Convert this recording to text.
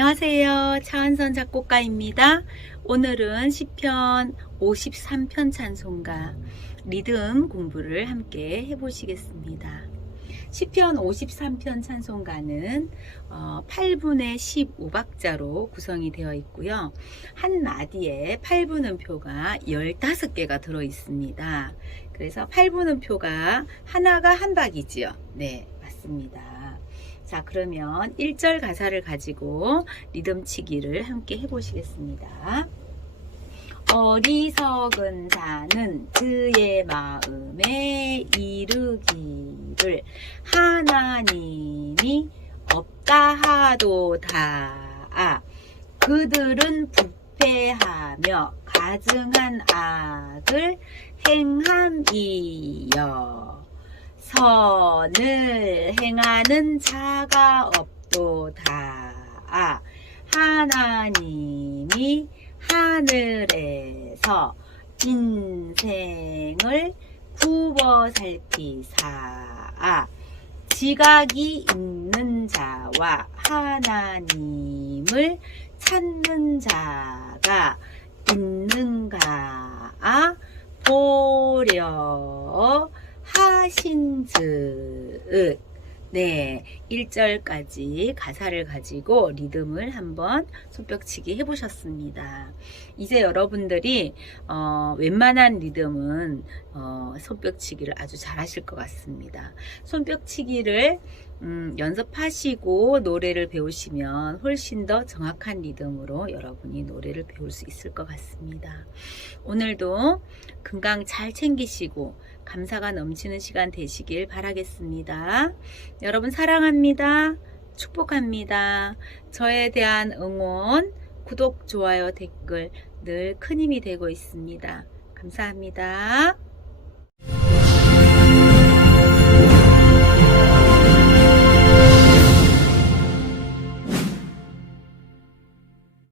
안녕하세요. 차은선 작곡가입니다. 오늘은 시편 53편 찬송가 리듬 공부를 함께 해보시겠습니다. 시편 53편 찬송가는 8분의 15박자로 구성이 되어 있고요. 한 마디에 8분음표가 15개가 들어 있습니다. 그래서 8분음표가 하나가 한 박이지요. 네, 맞습니다. 자, 그러면 1절 가사를 가지고 리듬 치기를 함께 해보시겠습니다. 어리석은 자는 그의 마음에 이르기를 하나님이 없다 하도다. 그들은 부패하며 가증한 악을 행함이여. 선을 행하는 자가 없도다. 하나님이 하늘에서 인생을 굽어 살피사 지각이 있는 자와 하나님을 찾는 자가 있는가 보려 하신즉 네, 1절까지 가사를 가지고 리듬을 한번 손뼉치기 해보셨습니다. 이제 여러분들이 어, 웬만한 리듬은 어, 손뼉치기를 아주 잘하실 것 같습니다. 손뼉치기를 음, 연습하시고 노래를 배우시면 훨씬 더 정확한 리듬으로 여러분이 노래를 배울 수 있을 것 같습니다. 오늘도 건강 잘 챙기시고 감사가 넘치는 시간 되시길 바라겠습니다. 여러분 사랑합니다. 축복합니다. 저에 대한 응원, 구독, 좋아요, 댓글 늘 큰 힘이 되고 있습니다. 감사합니다.